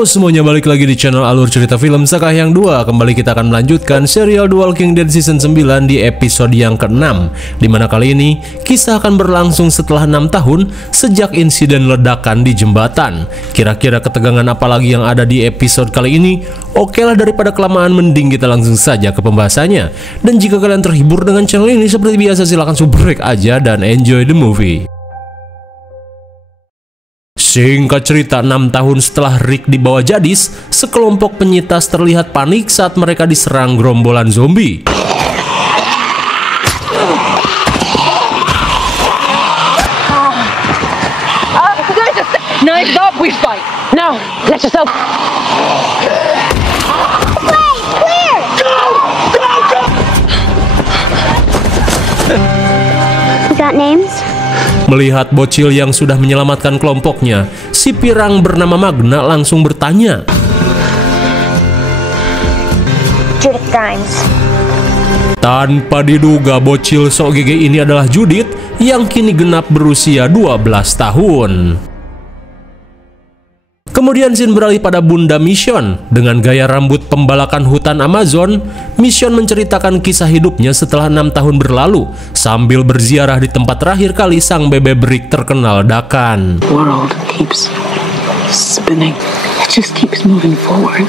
Halo semuanya, balik lagi di channel Alur Cerita Film Sakahyang 2. Kembali kita akan melanjutkan serial The Walking Dead season 9 di episode yang ke-6, dimana kali ini kisah akan berlangsung setelah 6 tahun sejak insiden ledakan di jembatan. Kira-kira ketegangan apa lagi yang ada di episode kali ini? Oke lah, daripada kelamaan mending kita langsung saja ke pembahasannya. Dan jika kalian terhibur dengan channel ini, seperti biasa silahkan subrek aja dan enjoy the movie. Singkat cerita, 6 tahun setelah Rick dibawa Jadis, sekelompok penyintas terlihat panik saat mereka diserang gerombolan zombie. Melihat bocil yang sudah menyelamatkan kelompoknya, si pirang bernama Magna langsung bertanya. Judith Grimes. Tanpa diduga, bocil sok gege ini adalah Judith yang kini genap berusia 12 tahun. Kemudian scene beralih pada Bunda Mission. Dengan gaya rambut pembalakan hutan Amazon, Mission menceritakan kisah hidupnya setelah 6 tahun berlalu sambil berziarah di tempat terakhir kali sang bebe Rick terkena ledakan. World keeps spinning. It just keeps moving forward.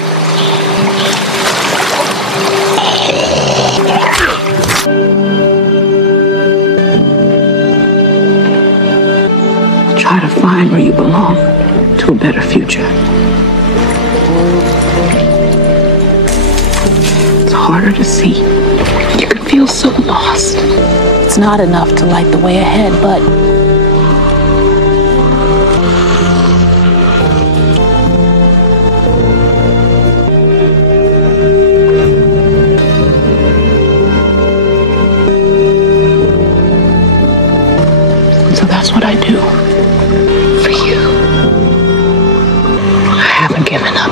Try to find where you belong. To a better future. It's harder to see. You can feel so lost. It's not enough to light the way ahead, but so that's what I do. Given up.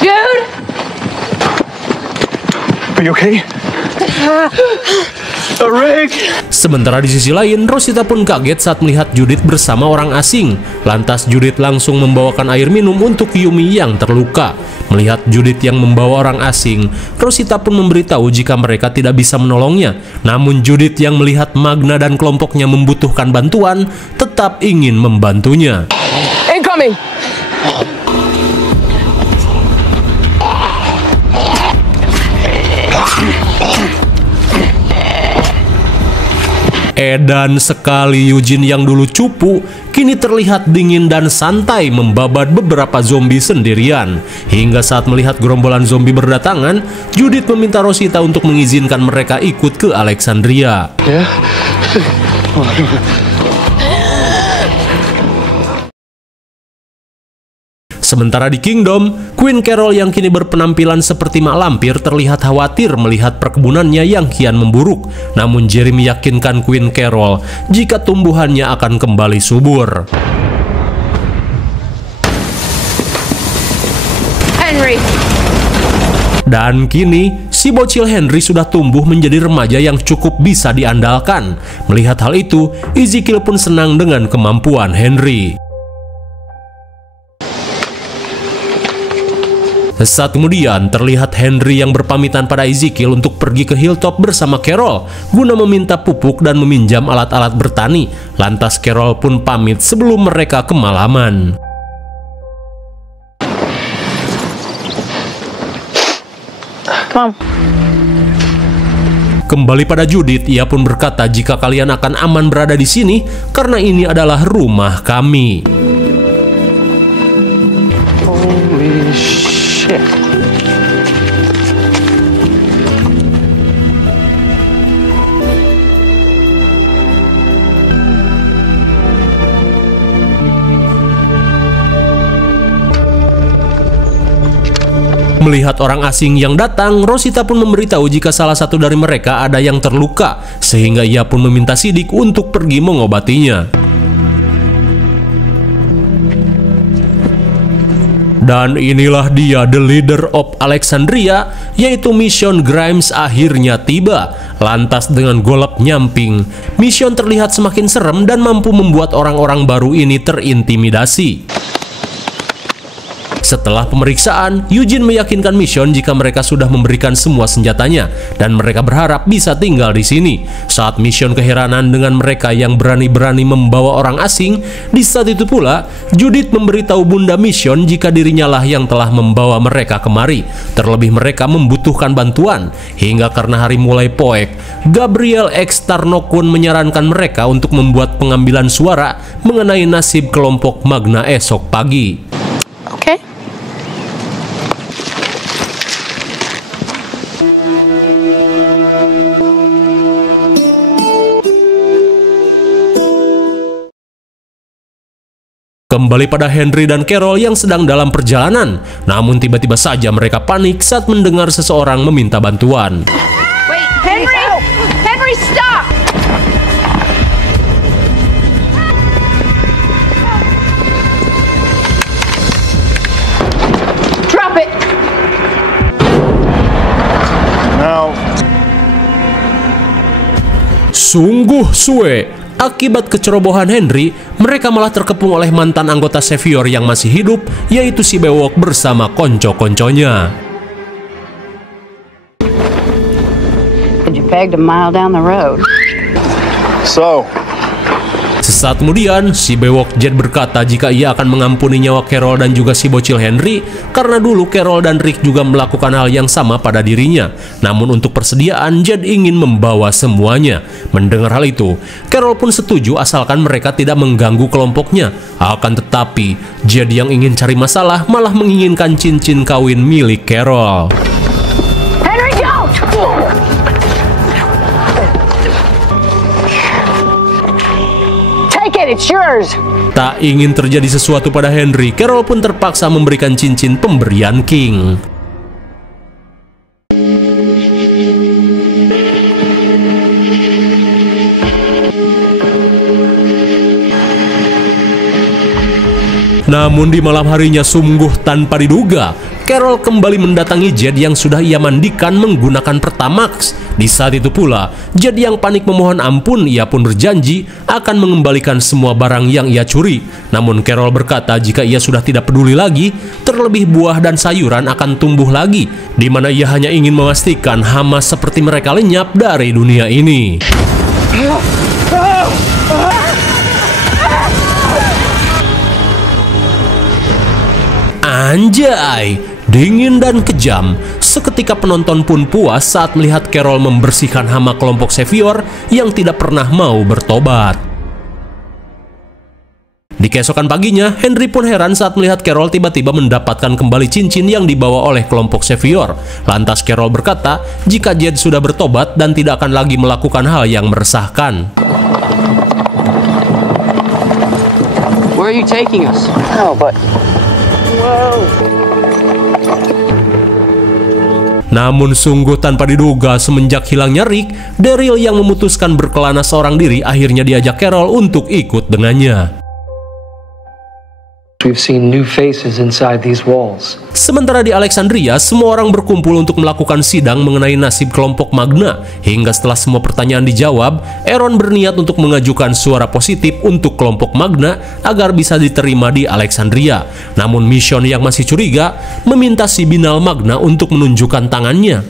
Dude! Are you okay? Rick! Sementara di sisi lain, Rosita pun kaget saat melihat Judith bersama orang asing. Lantas Judith langsung membawakan air minum untuk Yumi yang terluka. Melihat Judith yang membawa orang asing, Rosita pun memberitahu jika mereka tidak bisa menolongnya. Namun Judith yang melihat Magna dan kelompoknya membutuhkan bantuan, tetap ingin membantunya. Incoming! Edan sekali Eugene yang dulu cupu, kini terlihat dingin dan santai membabat beberapa zombie sendirian. Hingga saat melihat gerombolan zombie berdatangan, Judith meminta Rosita untuk mengizinkan mereka ikut ke Alexandria. Yeah? Sementara di Kingdom, Queen Carol yang kini berpenampilan seperti mak lampir terlihat khawatir melihat perkebunannya yang kian memburuk. Namun Jerry meyakinkan Queen Carol jika tumbuhannya akan kembali subur. Henry. Dan kini, si bocil Henry sudah tumbuh menjadi remaja yang cukup bisa diandalkan. Melihat hal itu, Ezekiel pun senang dengan kemampuan Henry. Saat kemudian terlihat Henry yang berpamitan pada Ezekiel untuk pergi ke Hilltop bersama Carol guna meminta pupuk dan meminjam alat-alat bertani. Lantas Carol pun pamit sebelum mereka kemalaman. Kembali pada Judith, ia pun berkata jika kalian akan aman berada di sini karena ini adalah rumah kami. Holy shit. Melihat orang asing yang datang, Rosita pun memberitahu jika salah satu dari mereka ada yang terluka, sehingga ia pun meminta Siddiq untuk pergi mengobatinya. Dan inilah dia, the leader of Alexandria, yaitu Mission Grimes akhirnya tiba. Lantas dengan golok nyamping, Mission terlihat semakin serem dan mampu membuat orang-orang baru ini terintimidasi. Setelah pemeriksaan, Eugene meyakinkan Mission jika mereka sudah memberikan semua senjatanya dan mereka berharap bisa tinggal di sini. Saat Mission keheranan dengan mereka yang berani-berani membawa orang asing, di saat itu pula Judith memberitahu Bunda Mission jika dirinya lah yang telah membawa mereka kemari. Terlebih mereka membutuhkan bantuan, hingga karena hari mulai poek, Gabriel X Tarnokun menyarankan mereka untuk membuat pengambilan suara mengenai nasib kelompok Magna esok pagi. Okay. Kembali pada Henry dan Carol yang sedang dalam perjalanan. Namun tiba-tiba saja mereka panik saat mendengar seseorang meminta bantuan. Wait, Henry! Henry, stop! Drop it! Now, Sungguh suwe. Akibat kecerobohan Henry, mereka malah terkepung oleh mantan anggota Savior yang masih hidup, yaitu si Bewok bersama konco-konconya. You pegged a mile down the road. so, Sesaat kemudian, si Bewok Jed berkata jika ia akan mengampuni nyawa Carol dan juga si bocil Henry, karena dulu Carol dan Rick juga melakukan hal yang sama pada dirinya. Namun untuk persediaan, Jed ingin membawa semuanya. Mendengar hal itu, Carol pun setuju asalkan mereka tidak mengganggu kelompoknya. Akan tetapi, Jed yang ingin cari masalah malah menginginkan cincin kawin milik Carol. Henry, don't! Take it, it's yours. Tak ingin terjadi sesuatu pada Henry, Carol pun terpaksa memberikan cincin pemberian King. Namun di malam harinya sungguh tanpa diduga, Carol kembali mendatangi Jed yang sudah ia mandikan menggunakan Pertamax. Di saat itu pula, Jed yang panik memohon ampun, ia pun berjanji akan mengembalikan semua barang yang ia curi. Namun Carol berkata jika ia sudah tidak peduli lagi, terlebih buah dan sayuran akan tumbuh lagi, di mana ia hanya ingin memastikan hama seperti mereka lenyap dari dunia ini. Anjay, dingin dan kejam. Seketika penonton pun puas saat melihat Carol membersihkan hama kelompok Savior yang tidak pernah mau bertobat. Di keesokan paginya, Henry pun heran saat melihat Carol tiba-tiba mendapatkan kembali cincin yang dibawa oleh kelompok Savior. Lantas Carol berkata jika Jed sudah bertobat dan tidak akan lagi melakukan hal yang meresahkan. Where are you taking us? oh, but Namun sungguh tanpa diduga, semenjak hilangnya Rick, Daryl yang memutuskan berkelana seorang diri akhirnya diajak Carol untuk ikut dengannya. We've seen new faces inside these walls. Sementara di Alexandria, semua orang berkumpul untuk melakukan sidang mengenai nasib kelompok Magna. Hingga setelah semua pertanyaan dijawab, Aaron berniat untuk mengajukan suara positif untuk kelompok Magna agar bisa diterima di Alexandria. Namun Mission yang masih curiga meminta si Binal Magna untuk menunjukkan tangannya.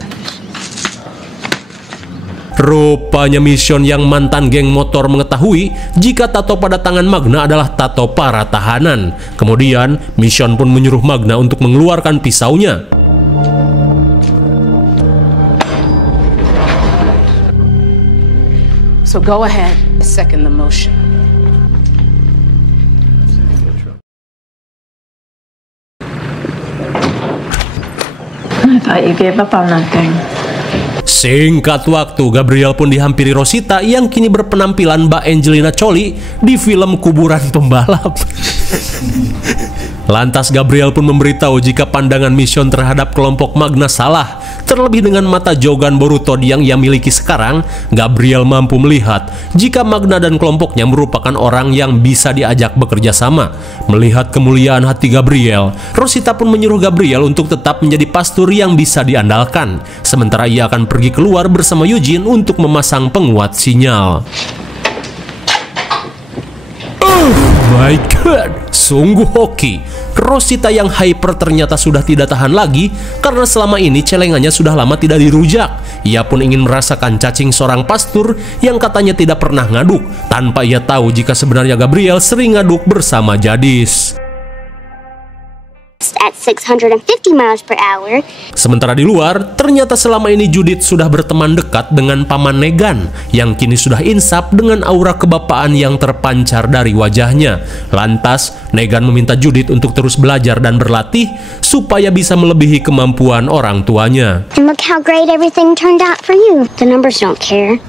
Rupanya Mission yang mantan geng motor mengetahui jika tato pada tangan Magna adalah tato para tahanan. Kemudian Mission pun menyuruh Magna untuk mengeluarkan pisaunya. So go ahead, second the motion. I thought you gave up on that thing. Singkat waktu, Gabriel pun dihampiri Rosita yang kini berpenampilan Mbak Angelina Jolie di film Kuburan Pembalap. Lantas Gabriel pun memberitahu jika pandangan Mission terhadap kelompok Magna salah. Terlebih dengan mata Jogan Boruto yang ia miliki sekarang, Gabriel mampu melihat jika Magna dan kelompoknya merupakan orang yang bisa diajak bekerja sama. Melihat kemuliaan hati Gabriel, Rosita pun menyuruh Gabriel untuk tetap menjadi pastur yang bisa diandalkan. Sementara ia akan pergi keluar bersama Eugene untuk memasang penguat sinyal. My God, sungguh hoki. Rosita yang hyper ternyata sudah tidak tahan lagi karena selama ini celengannya sudah lama tidak dirujak. Ia pun ingin merasakan cacing seorang pastur yang katanya tidak pernah ngaduk, tanpa ia tahu jika sebenarnya Gabriel sering ngaduk bersama Jadis. At 650 miles per hour. Sementara di luar, ternyata selama ini Judith sudah berteman dekat dengan paman Negan yang kini sudah insap dengan aura kebapaan yang terpancar dari wajahnya. Lantas, Negan meminta Judith untuk terus belajar dan berlatih supaya bisa melebihi kemampuan orang tuanya. And look how great everything turned out for you. The numbers don't care.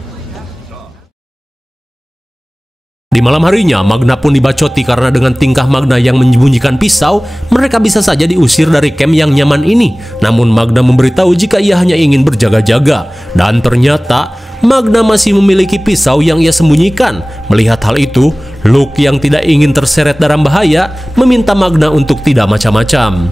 Di malam harinya, Magna pun dibacoti karena dengan tingkah Magna yang menyembunyikan pisau, mereka bisa saja diusir dari camp yang nyaman ini. Namun Magna memberitahu jika ia hanya ingin berjaga-jaga. Dan ternyata, Magna masih memiliki pisau yang ia sembunyikan. Melihat hal itu, Luke yang tidak ingin terseret dalam bahaya, meminta Magna untuk tidak macam-macam.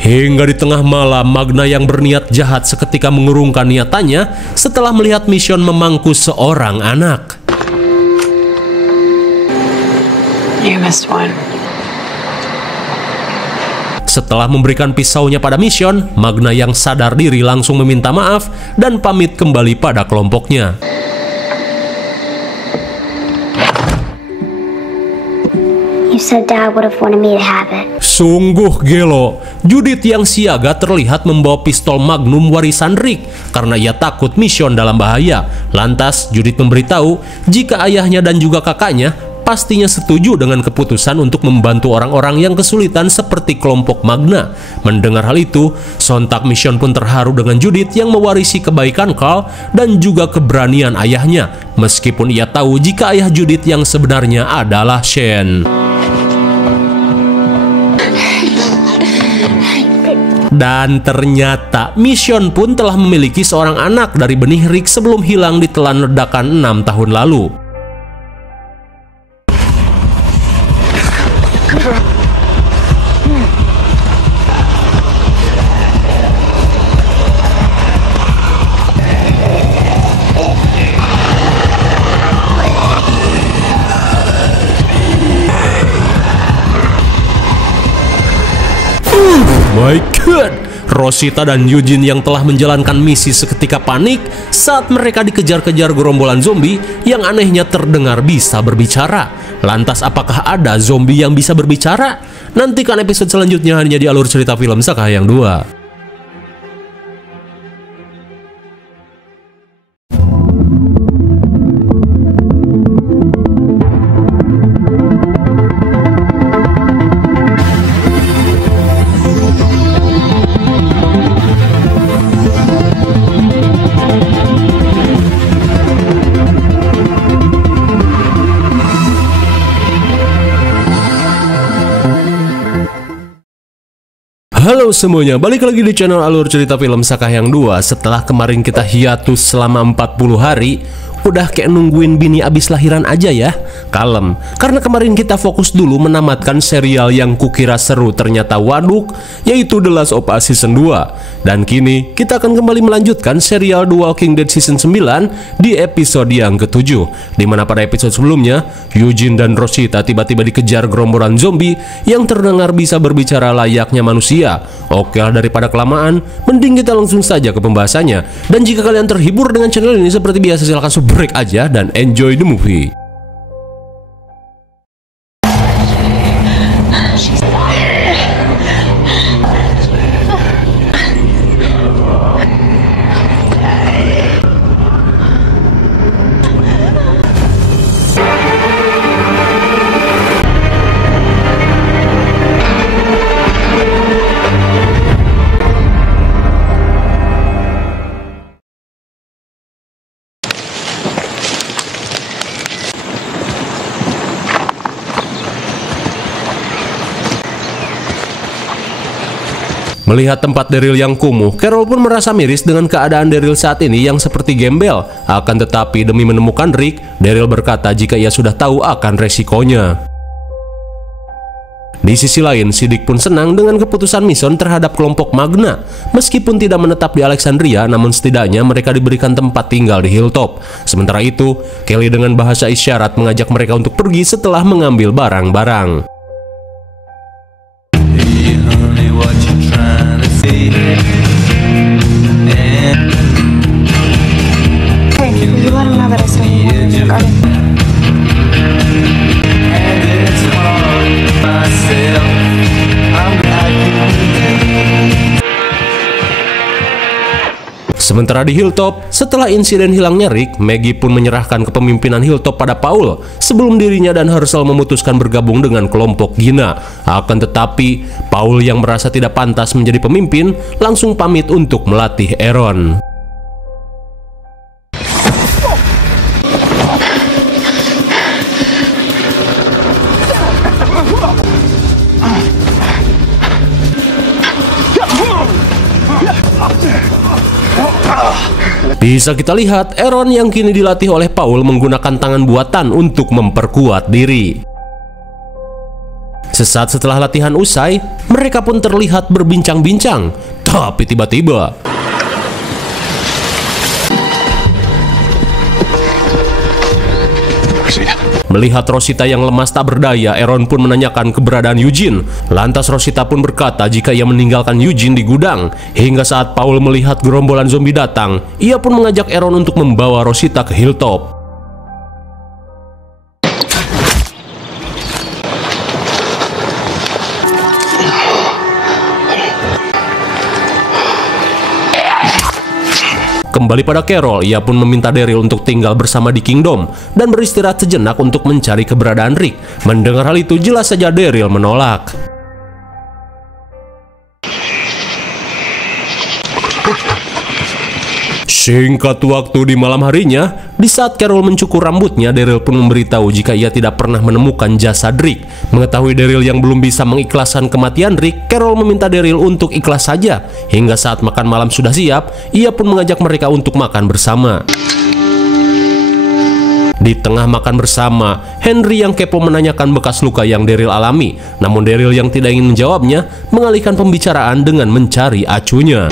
Hingga di tengah malam, Magna yang berniat jahat seketika mengurungkan niatannya setelah melihat Mission memangku seorang anak. You missed one. Setelah memberikan pisaunya pada Mission, Magna yang sadar diri langsung meminta maaf dan pamit kembali pada kelompoknya. You said Dad would have wanted me to have it. Sungguh gelo, Judith yang siaga terlihat membawa pistol Magnum warisan Rick karena ia takut Mission dalam bahaya. Lantas Judith memberitahu jika ayahnya dan juga kakaknya pastinya setuju dengan keputusan untuk membantu orang-orang yang kesulitan seperti kelompok Magna. Mendengar hal itu, sontak Mission pun terharu dengan Judith yang mewarisi kebaikan Carl dan juga keberanian ayahnya, meskipun ia tahu jika ayah Judith yang sebenarnya adalah Shane. Dan ternyata Mission pun telah memiliki seorang anak dari benih Rick sebelum hilang ditelan ledakan 6 tahun lalu. My God, Rosita dan Eugene yang telah menjalankan misi seketika panik saat mereka dikejar-kejar gerombolan zombie yang anehnya terdengar bisa berbicara. Lantas apakah ada zombie yang bisa berbicara? Nantikan episode selanjutnya hanya di Alur Cerita Film Sakahayang 2. Halo semuanya, balik lagi di channel Alur Cerita Film Sakahayang 2. Setelah kemarin kita hiatus selama 40 hari, udah kayak nungguin bini abis lahiran aja ya. Kalem, karena kemarin kita fokus dulu menamatkan serial yang kukira seru ternyata waduk, yaitu The Last of Us Season 2. Dan kini kita akan kembali melanjutkan serial The Walking Dead Season 9 di episode yang ke-7, dimana pada episode sebelumnya Eugene dan Rosita tiba-tiba dikejar gerombolan zombie yang terdengar bisa berbicara layaknya manusia. Oke lah, daripada kelamaan, mending kita langsung saja ke pembahasannya. Dan jika kalian terhibur dengan channel ini seperti biasa, silahkan subrek aja dan enjoy the movie. Melihat tempat Daryl yang kumuh, Carol pun merasa miris dengan keadaan Daryl saat ini yang seperti gembel. Akan tetapi demi menemukan Rick, Daryl berkata jika ia sudah tahu akan resikonya. Di sisi lain, Siddiq pun senang dengan keputusan Mason terhadap kelompok Magna. Meskipun tidak menetap di Alexandria, namun setidaknya mereka diberikan tempat tinggal di Hilltop. Sementara itu, Kelly dengan bahasa isyarat mengajak mereka untuk pergi setelah mengambil barang-barang. Sementara di Hilltop, setelah insiden hilangnya Rick, Maggie pun menyerahkan kepemimpinan Hilltop pada Paul sebelum dirinya dan Herschel memutuskan bergabung dengan kelompok Gina. Akan tetapi, Paul yang merasa tidak pantas menjadi pemimpin langsung pamit untuk melatih Aaron. Bisa kita lihat, Aaron yang kini dilatih oleh Paul menggunakan tangan buatan untuk memperkuat diri. Sesaat setelah latihan usai, mereka pun terlihat berbincang-bincang. Tapi tiba-tiba melihat Rosita yang lemas tak berdaya, Aaron pun menanyakan keberadaan Eugene. Lantas Rosita pun berkata jika ia meninggalkan Eugene di gudang. Hingga saat Paul melihat gerombolan zombie datang, ia pun mengajak Aaron untuk membawa Rosita ke Hilltop. Kembali pada Carol, ia pun meminta Daryl untuk tinggal bersama di Kingdom dan beristirahat sejenak untuk mencari keberadaan Rick. Mendengar hal itu, jelas saja Daryl menolak. Singkat waktu di malam harinya, di saat Carol mencukur rambutnya, Daryl pun memberitahu jika ia tidak pernah menemukan jasad Rick. Mengetahui Daryl yang belum bisa mengikhlaskan kematian Rick, Carol meminta Daryl untuk ikhlas saja. Hingga saat makan malam sudah siap, ia pun mengajak mereka untuk makan bersama. Di tengah makan bersama, Henry yang kepo menanyakan bekas luka yang Daryl alami. Namun Daryl yang tidak ingin menjawabnya, mengalihkan pembicaraan dengan mencari acunya.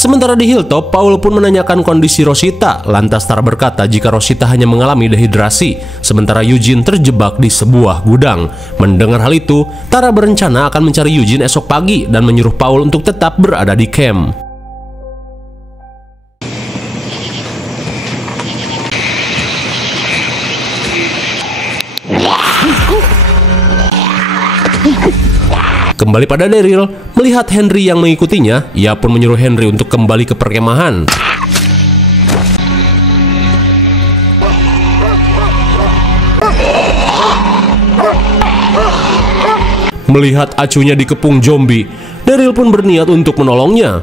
Sementara di Hilltop, Paul pun menanyakan kondisi Rosita. Lantas Tara berkata jika Rosita hanya mengalami dehidrasi, sementara Eugene terjebak di sebuah gudang. Mendengar hal itu, Tara berencana akan mencari Eugene esok pagi dan menyuruh Paul untuk tetap berada di camp. Kembali pada Daryl, melihat Henry yang mengikutinya, ia pun menyuruh Henry untuk kembali ke perkemahan. Melihat acunya dikepung zombie, Daryl pun berniat untuk menolongnya.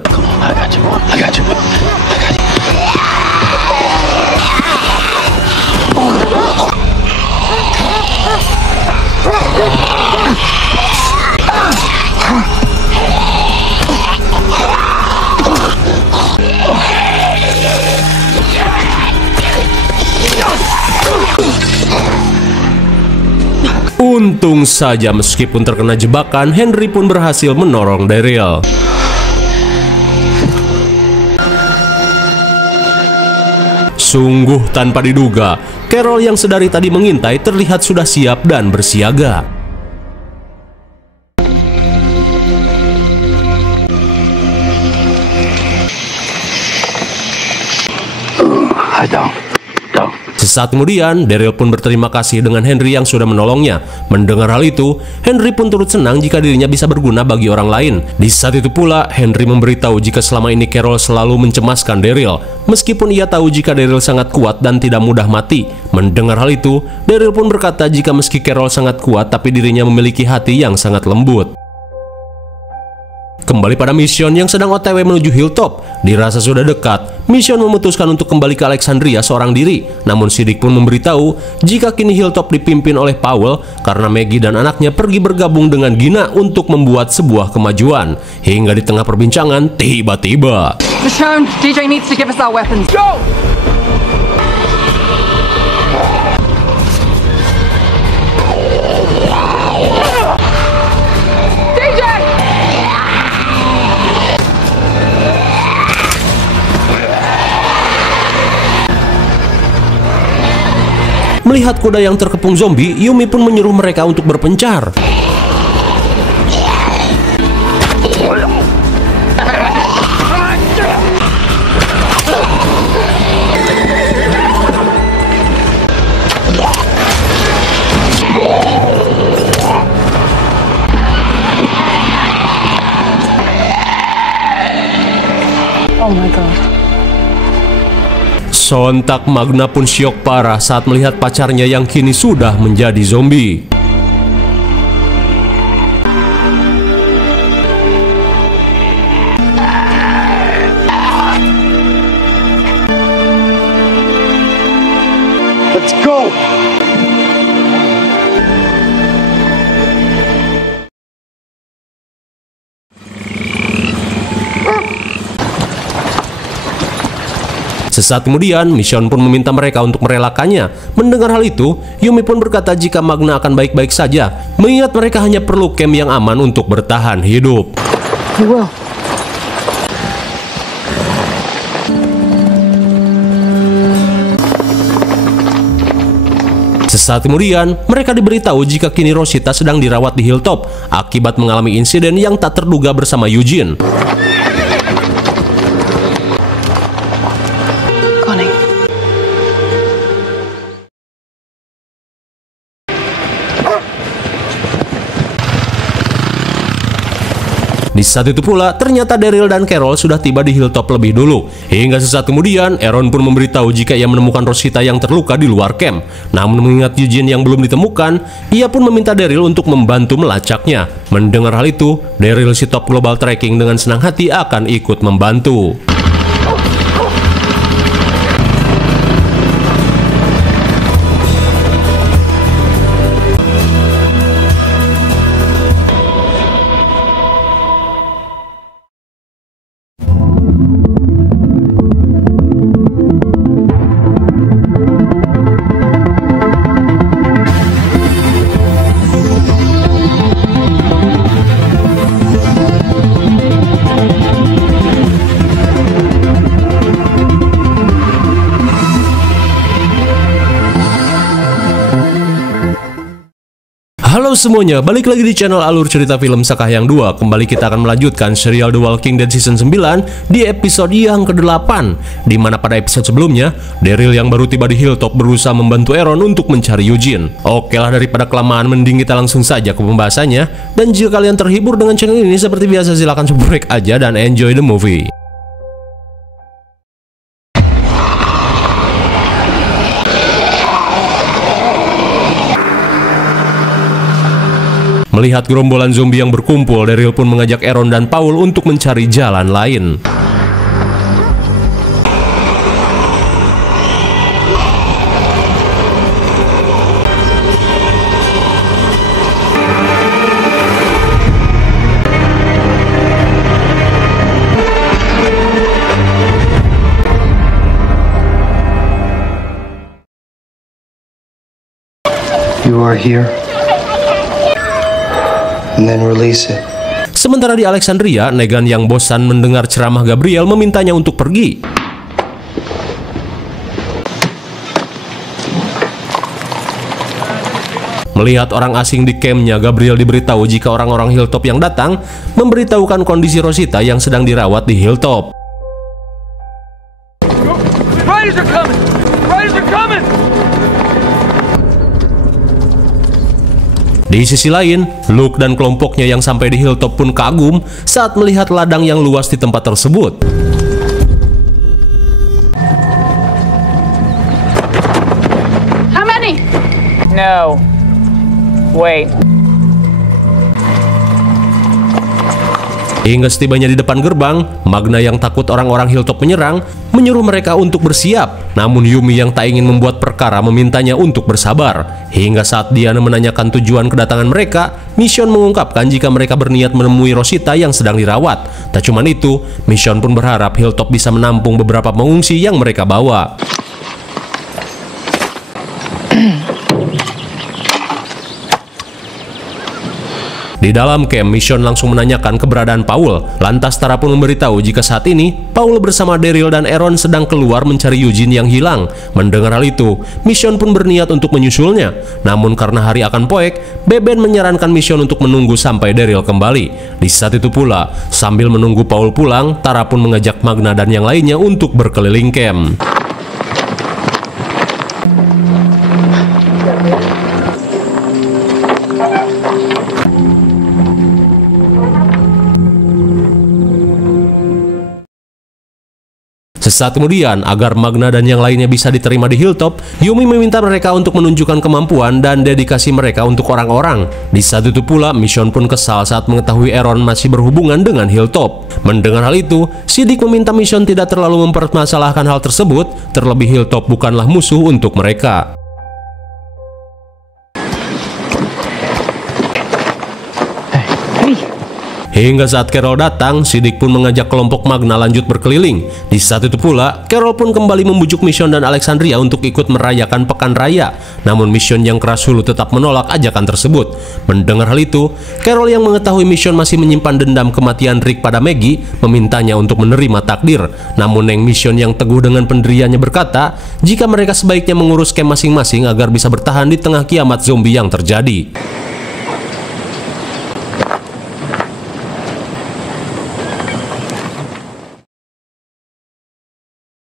Untung saja meskipun terkena jebakan, Henry pun berhasil menolong Daryl. Sungguh tanpa diduga, Carol yang sedari tadi mengintai terlihat sudah siap dan bersiaga. Sesaat kemudian, Daryl pun berterima kasih dengan Henry yang sudah menolongnya. Mendengar hal itu, Henry pun turut senang jika dirinya bisa berguna bagi orang lain. Di saat itu pula, Henry memberitahu jika selama ini Carol selalu mencemaskan Daryl, meskipun ia tahu jika Daryl sangat kuat dan tidak mudah mati. Mendengar hal itu, Daryl pun berkata jika meski Carol sangat kuat, tapi dirinya memiliki hati yang sangat lembut. Kembali pada Mission yang sedang OTW menuju Hilltop. Dirasa sudah dekat, Mission memutuskan untuk kembali ke Alexandria seorang diri. Namun Siddiq pun memberitahu jika kini Hilltop dipimpin oleh Powell karena Maggie dan anaknya pergi bergabung dengan Gina untuk membuat sebuah kemajuan. Hingga di tengah perbincangan, tiba-tiba Michonne, DJ needs to give us our weapons. Go! Melihat kuda yang terkepung zombie, Yumi pun menyuruh mereka untuk berpencar. Oh my God. Sontak Magna pun syok parah saat melihat pacarnya yang kini sudah menjadi zombie. Let's go! Sesaat kemudian, Mission pun meminta mereka untuk merelakannya. Mendengar hal itu, Yumi pun berkata jika Magna akan baik-baik saja, mengingat mereka hanya perlu camp yang aman untuk bertahan hidup. You will. Sesaat kemudian, mereka diberitahu jika kini Rosita sedang dirawat di Hilltop akibat mengalami insiden yang tak terduga bersama Eugene. Connie. Di saat itu pula, ternyata Daryl dan Carol sudah tiba di Hilltop lebih dulu. Hingga sesaat kemudian, Aaron pun memberitahu jika ia menemukan Rosita yang terluka di luar camp. Namun mengingat Eugene yang belum ditemukan, ia pun meminta Daryl untuk membantu melacaknya. Mendengar hal itu, Daryl si top global tracking dengan senang hati akan ikut membantu. Halo semuanya, balik lagi di channel Alur Cerita Film Sakahyang 2. Kembali kita akan melanjutkan serial The Walking Dead Season 9 di episode yang ke-8, dimana pada episode sebelumnya, Daryl yang baru tiba di Hilltop berusaha membantu Aaron untuk mencari Eugene. Oke lah, daripada kelamaan, mending kita langsung saja ke pembahasannya. Dan jika kalian terhibur dengan channel ini, seperti biasa silahkan subscribe aja dan enjoy the movie. Melihat gerombolan zombie yang berkumpul, Daryl pun mengajak Aaron dan Paul untuk mencari jalan lain. You are here. And then release it. Sementara di Alexandria, Negan yang bosan mendengar ceramah Gabriel memintanya untuk pergi. Melihat orang asing di campnya, Gabriel diberitahu jika orang-orang Hilltop yang datang memberitahukan kondisi Rosita yang sedang dirawat di Hilltop. Riders are coming! Riders are coming! Di sisi lain, Luke dan kelompoknya yang sampai di Hilltop pun kagum saat melihat ladang yang luas di tempat tersebut. How many? No. Wait. Hingga setibanya di depan gerbang, Magna yang takut orang-orang Hilltop menyerang, menyuruh mereka untuk bersiap. Namun Yumi yang tak ingin membuat perkara memintanya untuk bersabar. Hingga saat Diana menanyakan tujuan kedatangan mereka, Mission mengungkapkan jika mereka berniat menemui Rosita yang sedang dirawat. Tak cuma itu, Mission pun berharap Hilltop bisa menampung beberapa pengungsi yang mereka bawa. Di dalam camp, Mission langsung menanyakan keberadaan Paul. Lantas Tara pun memberitahu jika saat ini Paul bersama Daryl dan Aaron sedang keluar mencari Eugene yang hilang. Mendengar hal itu, Mission pun berniat untuk menyusulnya. Namun karena hari akan poek, Beben menyarankan Mission untuk menunggu sampai Daryl kembali. Di saat itu pula, sambil menunggu Paul pulang, Tara pun mengajak Magna dan yang lainnya untuk berkeliling camp. Sesaat kemudian, agar Magna dan yang lainnya bisa diterima di Hilltop, Yumi meminta mereka untuk menunjukkan kemampuan dan dedikasi mereka untuk orang-orang. Di saat itu pula, Mission pun kesal saat mengetahui Aaron masih berhubungan dengan Hilltop. Mendengar hal itu, Siddiq meminta Mission tidak terlalu mempermasalahkan hal tersebut, terlebih Hilltop bukanlah musuh untuk mereka. Hingga saat Carol datang, Siddiq pun mengajak kelompok Magna lanjut berkeliling. Di saat itu pula, Carol pun kembali membujuk Mission dan Alexandria untuk ikut merayakan pekan raya. Namun Mission yang keras hulu tetap menolak ajakan tersebut. Mendengar hal itu, Carol yang mengetahui Mission masih menyimpan dendam kematian Rick pada Maggie, memintanya untuk menerima takdir. Namun Neng Mission yang teguh dengan pendiriannya berkata, jika mereka sebaiknya mengurus camp masing-masing agar bisa bertahan di tengah kiamat zombie yang terjadi.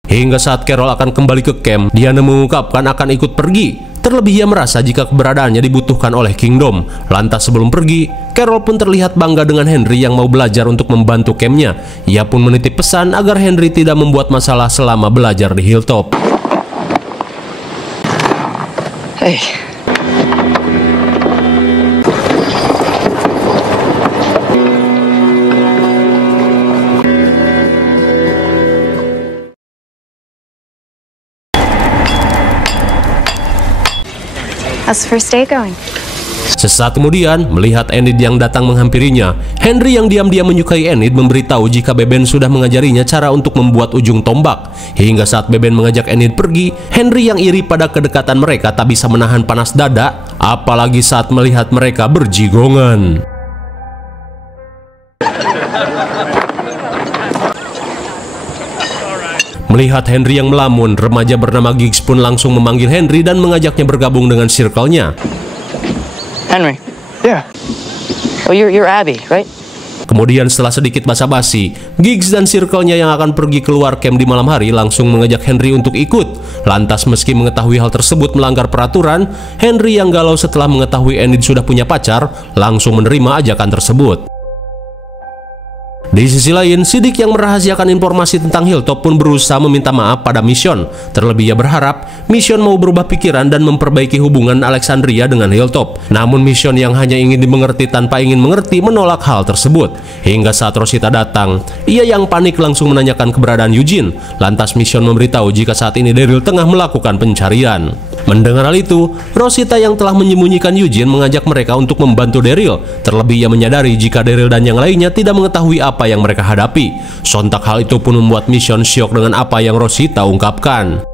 Hingga saat Carol akan kembali ke camp, Diana mengungkapkan akan ikut pergi. Terlebih ia merasa jika keberadaannya dibutuhkan oleh Kingdom. Lantas sebelum pergi, Carol pun terlihat bangga dengan Henry yang mau belajar untuk membantu campnya. Ia pun menitip pesan agar Henry tidak membuat masalah selama belajar di Hilltop. Hey. How's the first day going? Sesaat kemudian, melihat Enid yang datang menghampirinya, Henry yang diam-diam menyukai Enid memberitahu jika Beben sudah mengajarinya cara untuk membuat ujung tombak. Hingga saat Beben mengajak Enid pergi, Henry yang iri pada kedekatan mereka tak bisa menahan panas dada, apalagi saat melihat mereka berjigongan. Melihat Henry yang melamun, remaja bernama Giggs pun langsung memanggil Henry dan mengajaknya bergabung dengan circle-nya. Henry. Yeah. Oh, you're Abby, right? Kemudian setelah sedikit basa-basi, Giggs dan circle-nya yang akan pergi keluar camp di malam hari langsung mengajak Henry untuk ikut. Lantas meski mengetahui hal tersebut melanggar peraturan, Henry yang galau setelah mengetahui Enid sudah punya pacar, langsung menerima ajakan tersebut. Di sisi lain, Siddiq yang merahasiakan informasi tentang Hilltop pun berusaha meminta maaf pada Mission. Terlebih ia berharap Mission mau berubah pikiran dan memperbaiki hubungan Alexandria dengan Hilltop. Namun Mission yang hanya ingin dimengerti tanpa ingin mengerti menolak hal tersebut. Hingga saat Rosita datang, ia yang panik langsung menanyakan keberadaan Eugene. Lantas Mission memberitahu jika saat ini Daryl tengah melakukan pencarian. Mendengar hal itu, Rosita yang telah menyembunyikan Eugene mengajak mereka untuk membantu Daryl. Terlebih ia menyadari jika Daryl dan yang lainnya tidak mengetahui apa yang mereka hadapi. Sontak hal itu pun membuat Mission syok dengan apa yang Rosita ungkapkan.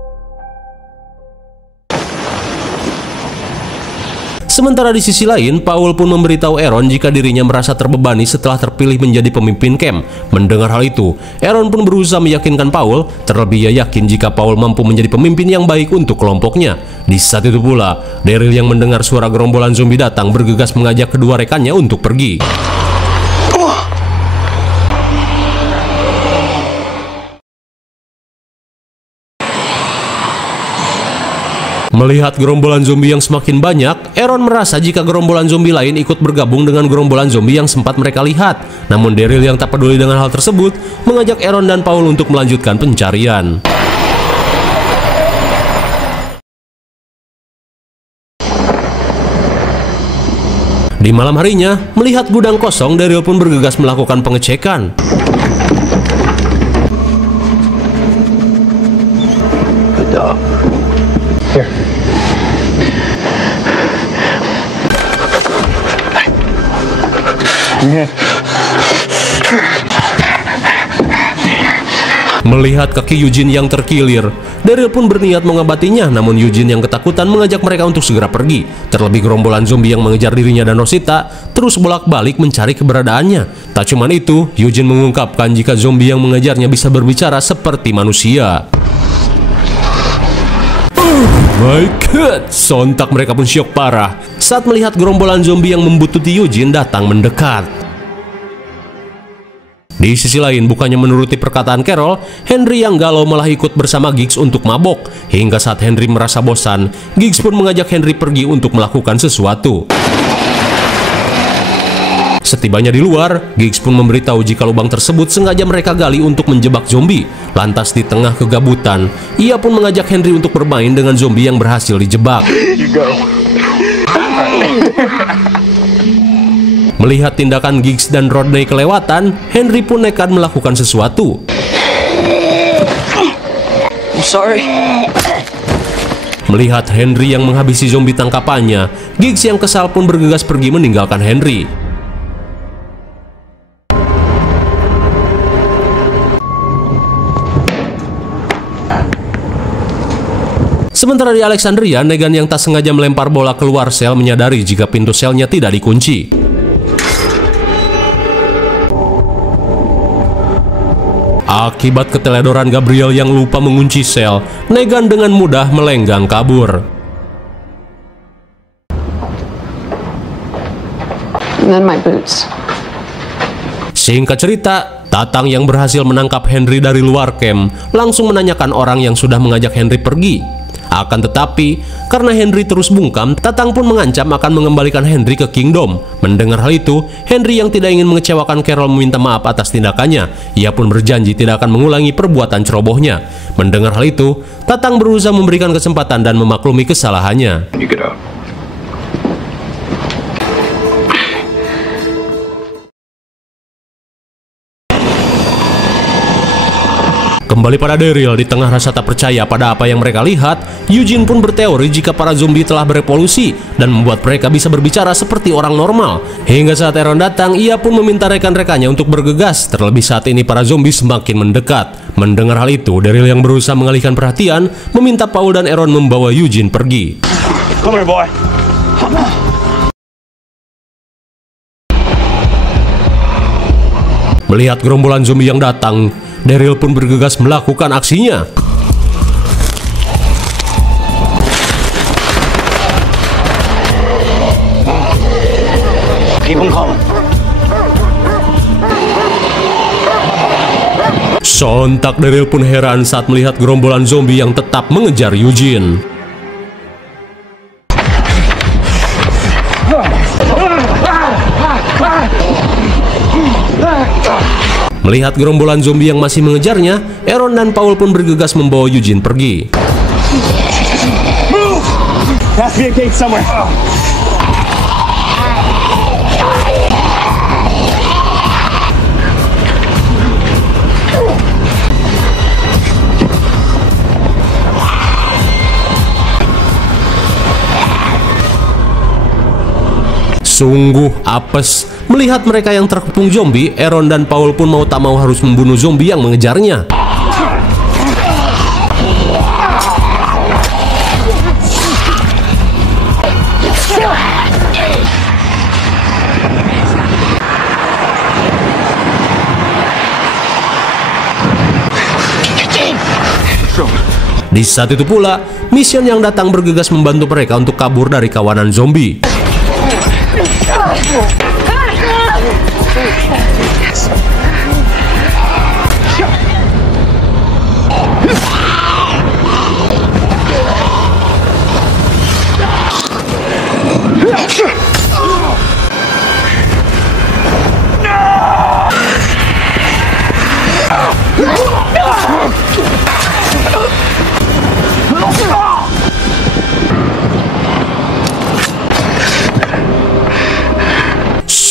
Sementara di sisi lain, Paul pun memberitahu Aaron jika dirinya merasa terbebani setelah terpilih menjadi pemimpin camp. Mendengar hal itu, Aaron pun berusaha meyakinkan Paul, terlebih ia yakin jika Paul mampu menjadi pemimpin yang baik untuk kelompoknya. Di saat itu pula, Daryl yang mendengar suara gerombolan zombie datang bergegas mengajak kedua rekannya untuk pergi. Melihat gerombolan zombie yang semakin banyak, Aaron merasa jika gerombolan zombie lain ikut bergabung dengan gerombolan zombie yang sempat mereka lihat. Namun Daryl yang tak peduli dengan hal tersebut, mengajak Aaron dan Paul untuk melanjutkan pencarian. Di malam harinya, melihat gudang kosong, Daryl pun bergegas melakukan pengecekan. Good dog. Here. Melihat kaki Eugene yang terkilir, Daryl pun berniat mengobatinya, namun Eugene yang ketakutan mengajak mereka untuk segera pergi. Terlebih gerombolan zombie yang mengejar dirinya dan Rosita terus bolak-balik mencari keberadaannya. Tak cuma itu, Eugene mengungkapkan jika zombie yang mengejarnya bisa berbicara seperti manusia. My God, sontak mereka pun syok parah saat melihat gerombolan zombie yang membututi Eugene datang mendekat. Di sisi lain, bukannya menuruti perkataan Carol, Henry yang galau malah ikut bersama Giggs untuk mabok. Hingga saat Henry merasa bosan, Giggs pun mengajak Henry pergi untuk melakukan sesuatu. Setibanya di luar, Giggs pun memberitahu jika lubang tersebut sengaja mereka gali untuk menjebak zombie. Lantas di tengah kegabutan, ia pun mengajak Henry untuk bermain dengan zombie yang berhasil dijebak. Melihat tindakan Giggs dan Rodney kelewatan, Henry pun nekat melakukan sesuatu. I'm sorry. Melihat Henry yang menghabisi zombie tangkapannya, Giggs yang kesal pun bergegas pergi meninggalkan Henry. Sementara di Alexandria, Negan yang tak sengaja melempar bola keluar sel menyadari jika pintu selnya tidak dikunci. Akibat keteledoran Gabriel yang lupa mengunci sel, Negan dengan mudah melenggang kabur. And then my boots. Singkat cerita, Tatang yang berhasil menangkap Henry dari luar camp langsung menanyakan orang yang sudah mengajak Henry pergi. Akan tetapi, karena Henry terus bungkam, Tatang pun mengancam akan mengembalikan Henry ke Kingdom. Mendengar hal itu, Henry yang tidak ingin mengecewakan Carol meminta maaf atas tindakannya. Ia pun berjanji tidak akan mengulangi perbuatan cerobohnya. Mendengar hal itu, Tatang berusaha memberikan kesempatan dan memaklumi kesalahannya. Kembali pada Daryl, di tengah rasa tak percaya pada apa yang mereka lihat, Eugene pun berteori jika para zombie telah berevolusi dan membuat mereka bisa berbicara seperti orang normal. Hingga saat Aaron datang, ia pun meminta rekan-rekannya untuk bergegas, terlebih saat ini para zombie semakin mendekat. Mendengar hal itu, Daryl yang berusaha mengalihkan perhatian, meminta Paul dan Aaron membawa Eugene pergi. Come here, boy. Melihat gerombolan zombie yang datang, Daryl pun bergegas melakukan aksinya. Sontak Daryl pun heran saat melihat gerombolan zombie yang tetap mengejar Eugene. Melihat gerombolan zombie yang masih mengejarnya, Aaron dan Paul pun bergegas membawa Eugene pergi. Sungguh apes. Melihat mereka yang terkepung zombie, Aaron dan Paul pun mau tak mau harus membunuh zombie yang mengejarnya. Di saat itu pula, Mission yang datang bergegas membantu mereka untuk kabur dari kawanan zombie.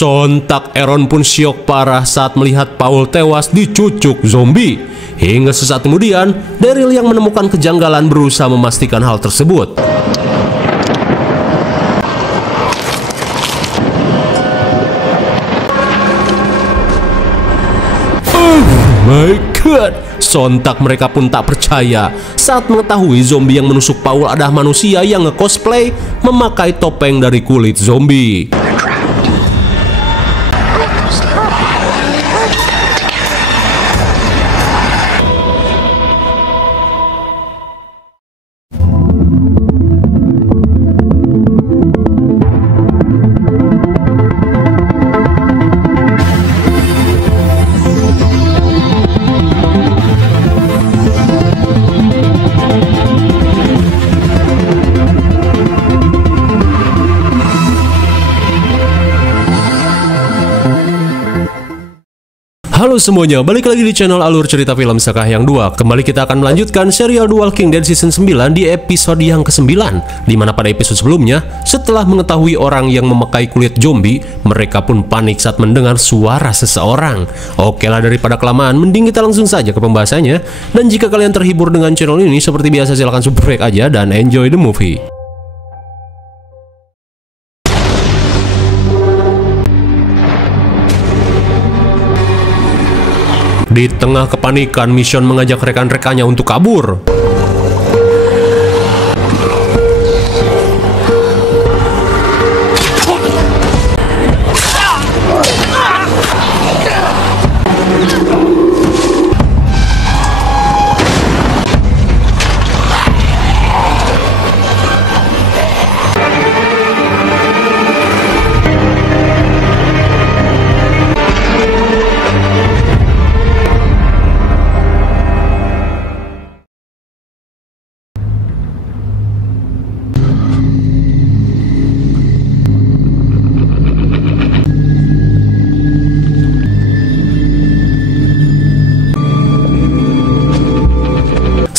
Sontak Aaron pun syok parah saat melihat Paul tewas dicucuk zombie. Hingga sesaat kemudian, Daryl yang menemukan kejanggalan berusaha memastikan hal tersebut. Oh my god! Sontak mereka pun tak percaya saat mengetahui zombie yang menusuk Paul adalah manusia yang nge-cosplay memakai topeng dari kulit zombie. Halo semuanya, balik lagi di channel Alur Cerita Film Sekah yang 2. Kembali kita akan melanjutkan serial The Walking Dead season 9 di episode yang ke-9, dimana pada episode sebelumnya, setelah mengetahui orang yang memakai kulit zombie, mereka pun panik saat mendengar suara seseorang. Oke lah, daripada kelamaan, mending kita langsung saja ke pembahasannya. Dan jika kalian terhibur dengan channel ini, seperti biasa silahkan subscribe aja dan enjoy the movie. Di tengah kepanikan, Mission mengajak rekan-rekannya untuk kabur.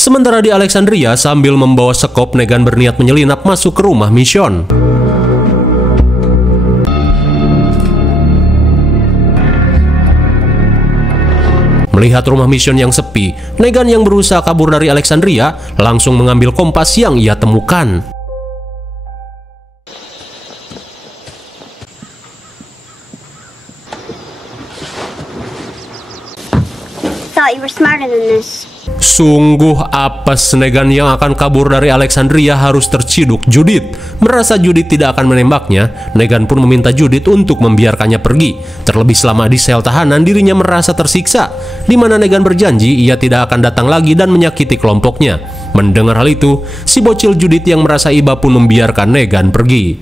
Sementara di Alexandria, sambil membawa sekop, Negan berniat menyelinap masuk ke rumah Mission. Melihat rumah Mission yang sepi, Negan yang berusaha kabur dari Alexandria langsung mengambil kompas yang ia temukan. Thought you were smarter than this. Sungguh apes, Negan yang akan kabur dari Alexandria harus terciduk Judith. Merasa Judith tidak akan menembaknya, Negan pun meminta Judith untuk membiarkannya pergi. Terlebih selama di sel tahanan, dirinya merasa tersiksa, di mana Negan berjanji ia tidak akan datang lagi dan menyakiti kelompoknya. Mendengar hal itu, si bocil Judith yang merasa iba pun membiarkan Negan pergi.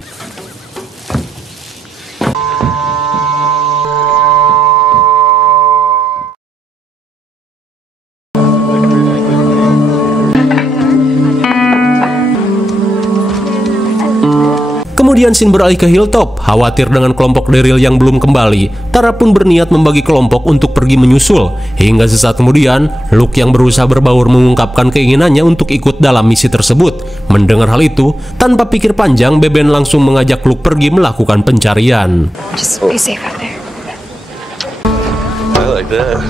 Kemudian Sin beralih ke Hilltop. Khawatir dengan kelompok Daryl yang belum kembali, Tara pun berniat membagi kelompok untuk pergi menyusul. Hingga sesaat kemudian, Luke yang berusaha berbaur mengungkapkan keinginannya untuk ikut dalam misi tersebut. Mendengar hal itu, tanpa pikir panjang, Beben langsung mengajak Luke pergi melakukan pencarian. Just be safe out there. I like that.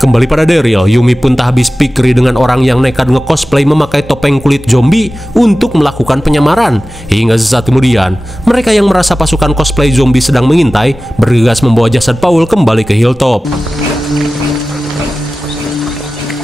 Kembali pada Daryl, Yumi pun tak habis pikir dengan orang yang nekat nge-cosplay memakai topeng kulit zombie untuk melakukan penyamaran. Hingga sesaat kemudian, mereka yang merasa pasukan cosplay zombie sedang mengintai, bergegas membawa jasad Paul kembali ke Hilltop.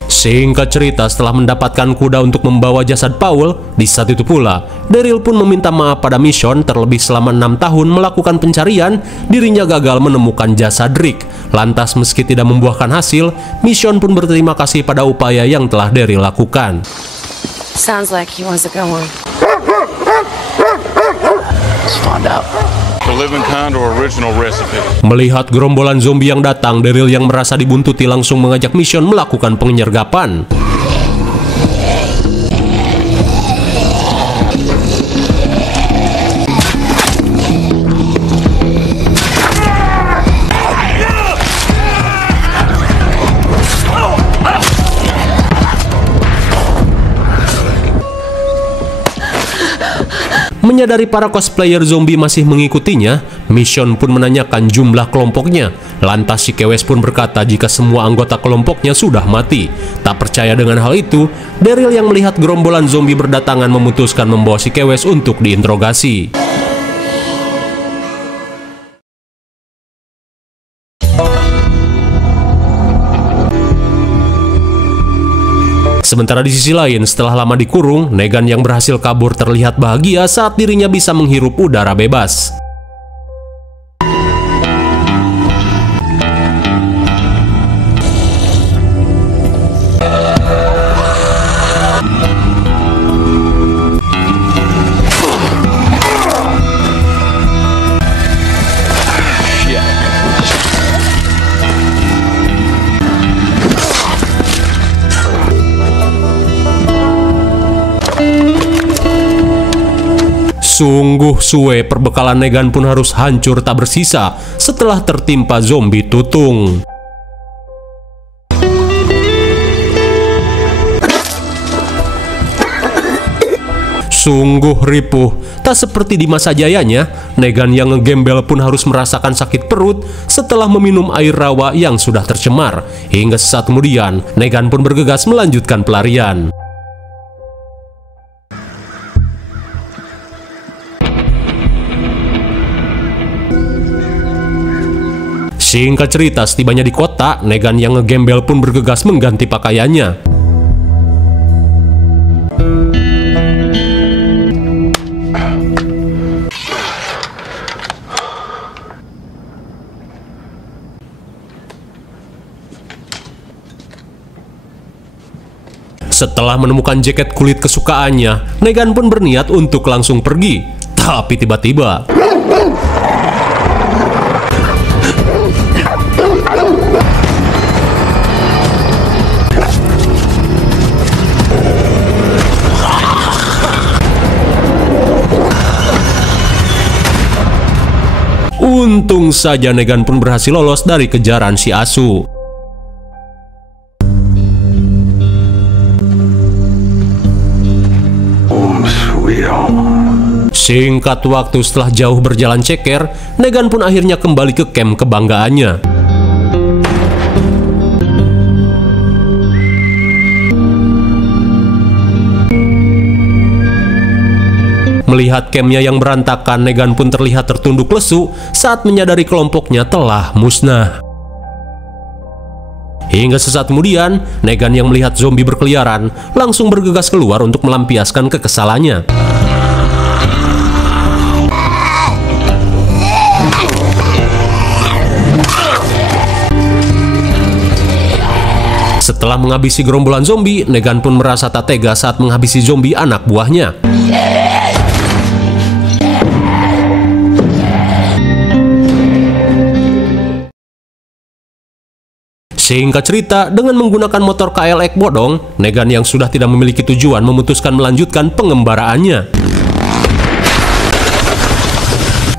Singkat cerita, setelah mendapatkan kuda untuk membawa jasad Paul, di saat itu pula, Daryl pun meminta maaf pada Mission. Terlebih selama 6 tahun melakukan pencarian, dirinya gagal menemukan jasad Rick. Lantas meski tidak membuahkan hasil, Mission pun berterima kasih pada upaya yang telah Daryl lakukan. Sounds like he wants to go on. Let's find out. The living kind or original recipe? Melihat gerombolan zombie yang datang, Daryl yang merasa dibuntuti langsung mengajak Mission melakukan penyergapan. Menyadari para cosplayer zombie masih mengikutinya, Mission pun menanyakan jumlah kelompoknya. Lantas si Kewes pun berkata jika semua anggota kelompoknya sudah mati. Tak percaya dengan hal itu, Daryl yang melihat gerombolan zombie berdatangan memutuskan membawa si Kewes untuk diinterogasi. Sementara di sisi lain, setelah lama dikurung, Negan yang berhasil kabur terlihat bahagia saat dirinya bisa menghirup udara bebas. Sungguh suwe, perbekalan Negan pun harus hancur tak bersisa setelah tertimpa zombie tutung. Sungguh ripuh, tak seperti di masa jayanya, Negan yang ngegembel pun harus merasakan sakit perut setelah meminum air rawa yang sudah tercemar. Hingga sesaat kemudian, Negan pun bergegas melanjutkan pelarian. Singkat cerita, setibanya di kota, Negan yang ngegembel pun bergegas mengganti pakaiannya. Setelah menemukan jaket kulit kesukaannya, Negan pun berniat untuk langsung pergi. Tapi tiba-tiba untung saja Negan pun berhasil lolos dari kejaran si asu. Singkat waktu setelah jauh berjalan ceker, Negan pun akhirnya kembali ke camp kebanggaannya. Melihat campnya yang berantakan, Negan pun terlihat tertunduk lesu saat menyadari kelompoknya telah musnah. Hingga sesaat kemudian, Negan yang melihat zombie berkeliaran langsung bergegas keluar untuk melampiaskan kekesalannya. Setelah menghabisi gerombolan zombie, Negan pun merasa tak tega saat menghabisi zombie anak buahnya. Singkat cerita, dengan menggunakan motor KLX bodong, Negan yang sudah tidak memiliki tujuan memutuskan melanjutkan pengembaraannya.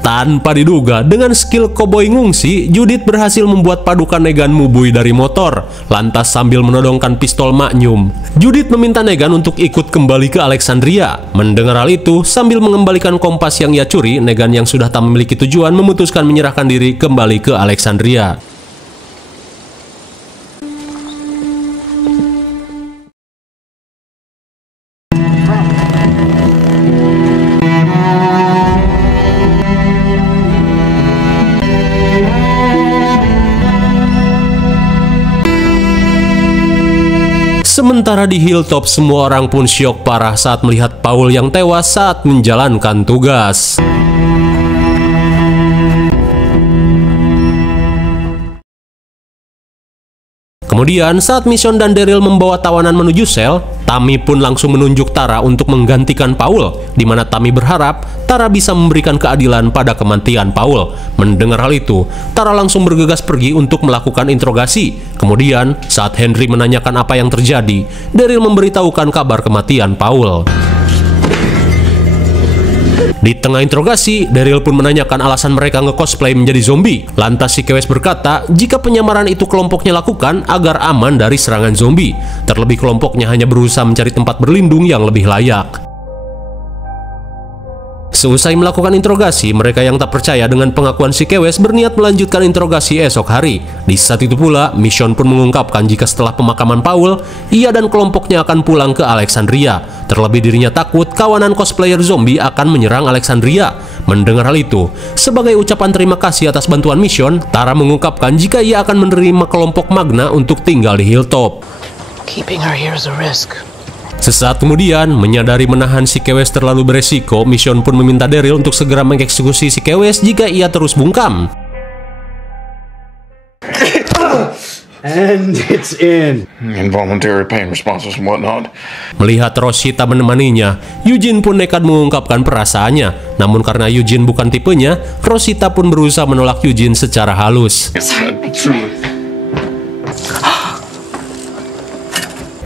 Tanpa diduga, dengan skill koboi ngungsi, Judith berhasil membuat padukan Negan mubui dari motor. Lantas sambil menodongkan pistol Magnum, Judith meminta Negan untuk ikut kembali ke Alexandria. Mendengar hal itu, sambil mengembalikan kompas yang ia curi, Negan yang sudah tak memiliki tujuan memutuskan menyerahkan diri kembali ke Alexandria. Sementara di Hilltop, semua orang pun syok parah saat melihat Paul yang tewas saat menjalankan tugas. Kemudian saat Mission dan Daryl membawa tawanan menuju sel, Tammy pun langsung menunjuk Tara untuk menggantikan Paul, di mana Tammy berharap Tara bisa memberikan keadilan pada kematian Paul. Mendengar hal itu, Tara langsung bergegas pergi untuk melakukan interogasi. Kemudian saat Henry menanyakan apa yang terjadi, Daryl memberitahukan kabar kematian Paul. Di tengah interogasi, Daryl pun menanyakan alasan mereka nge-cosplay menjadi zombie. Lantas si Kewes berkata jika penyamaran itu kelompoknya lakukan agar aman dari serangan zombie. Terlebih kelompoknya hanya berusaha mencari tempat berlindung yang lebih layak. Seusai melakukan interogasi, mereka yang tak percaya dengan pengakuan si Kewes berniat melanjutkan interogasi esok hari. Di saat itu pula, Mission pun mengungkapkan jika setelah pemakaman Paul, ia dan kelompoknya akan pulang ke Alexandria. Terlebih dirinya takut kawanan cosplayer zombie akan menyerang Alexandria. Mendengar hal itu, sebagai ucapan terima kasih atas bantuan Mission, Tara mengungkapkan jika ia akan menerima kelompok Magna untuk tinggal di Hilltop. Keeping her here is a risk. Sesaat kemudian, menyadari menahan si Kewes terlalu beresiko, Mission pun meminta Daryl untuk segera mengeksekusi si Kewes jika ia terus bungkam. And it's in. Involuntary pain responses and whatnot. Melihat Rosita menemaninya, Eugene pun nekat mengungkapkan perasaannya. Namun karena Eugene bukan tipenya, Rosita pun berusaha menolak Eugene secara halus.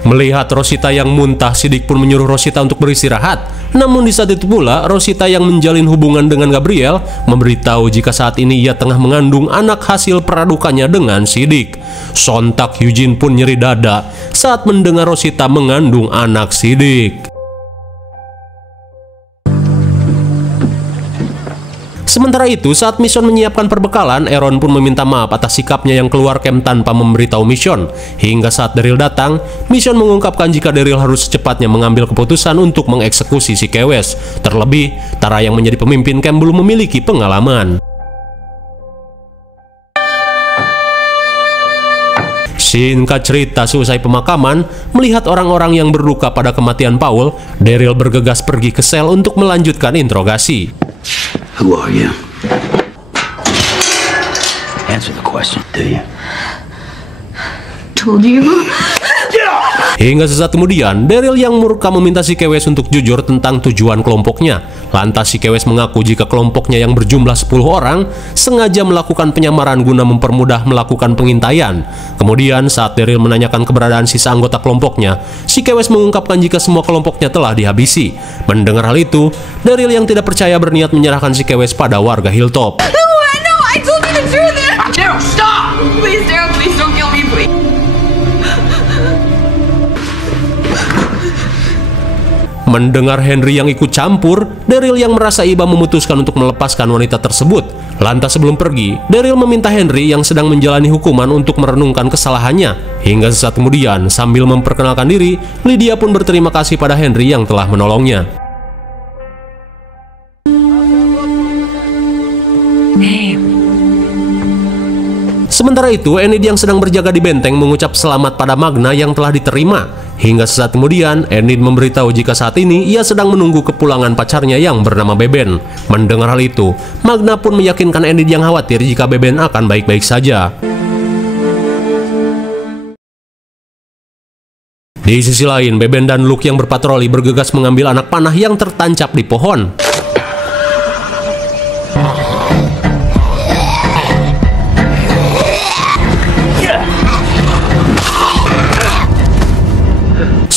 Melihat Rosita yang muntah, Siddiq pun menyuruh Rosita untuk beristirahat. Namun di saat itu pula, Rosita yang menjalin hubungan dengan Gabriel memberitahu jika saat ini ia tengah mengandung anak hasil peradukannya dengan Siddiq. Sontak Eugene pun nyeri dada saat mendengar Rosita mengandung anak Siddiq. Sementara itu, saat Mission menyiapkan perbekalan, Aaron pun meminta maaf atas sikapnya yang keluar camp tanpa memberitahu Mission. Hingga saat Daryl datang, Mission mengungkapkan jika Daryl harus secepatnya mengambil keputusan untuk mengeksekusi si Kewes. Terlebih, Tara yang menjadi pemimpin camp belum memiliki pengalaman. Singkat cerita, seusai pemakaman, melihat orang-orang yang berduka pada kematian Paul, Daryl bergegas pergi ke sel untuk melanjutkan interogasi. Who are you? Answer the question, do you? Told you. Hingga sesaat kemudian, Daryl yang murka meminta si Kewes untuk jujur tentang tujuan kelompoknya. Lantas si Kewes mengaku jika kelompoknya yang berjumlah 10 orang sengaja melakukan penyamaran guna mempermudah melakukan pengintaian. Kemudian saat Daryl menanyakan keberadaan sisa anggota kelompoknya, si Kewes mengungkapkan jika semua kelompoknya telah dihabisi. Mendengar hal itu, Daryl yang tidak percaya berniat menyerahkan si Kewes pada warga Hilltop. No, I told you the truth. Daryl, stop! Please, Daryl, please don't kill me, please. Mendengar Henry yang ikut campur, Daryl yang merasa iba memutuskan untuk melepaskan wanita tersebut. Lantas sebelum pergi, Daryl meminta Henry yang sedang menjalani hukuman untuk merenungkan kesalahannya. Hingga sesaat kemudian, sambil memperkenalkan diri, Lydia pun berterima kasih pada Henry yang telah menolongnya. Sementara itu, Enid yang sedang berjaga di benteng mengucap selamat pada Magna yang telah diterima. Hingga sesaat kemudian, Enid memberitahu jika saat ini ia sedang menunggu kepulangan pacarnya yang bernama Beben. Mendengar hal itu, Magna pun meyakinkan Enid yang khawatir jika Beben akan baik-baik saja. Di sisi lain, Beben dan Luke yang berpatroli bergegas mengambil anak panah yang tertancap di pohon.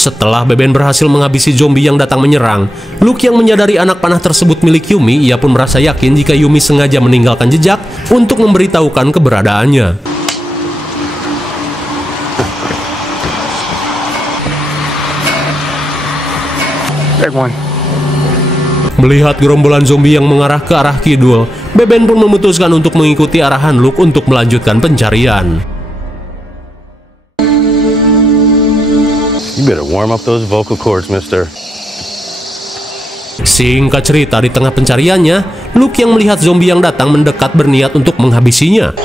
Setelah Beben berhasil menghabisi zombie yang datang menyerang, Luke yang menyadari anak panah tersebut milik Yumi, ia pun merasa yakin jika Yumi sengaja meninggalkan jejak untuk memberitahukan keberadaannya. Melihat gerombolan zombie yang mengarah ke arah kidul, Beben pun memutuskan untuk mengikuti arahan Luke untuk melanjutkan pencarian. You better warm up those vocal cords, mister. Singkat cerita, di tengah pencariannya, Luke yang melihat zombie yang datang mendekat berniat untuk menghabisinya.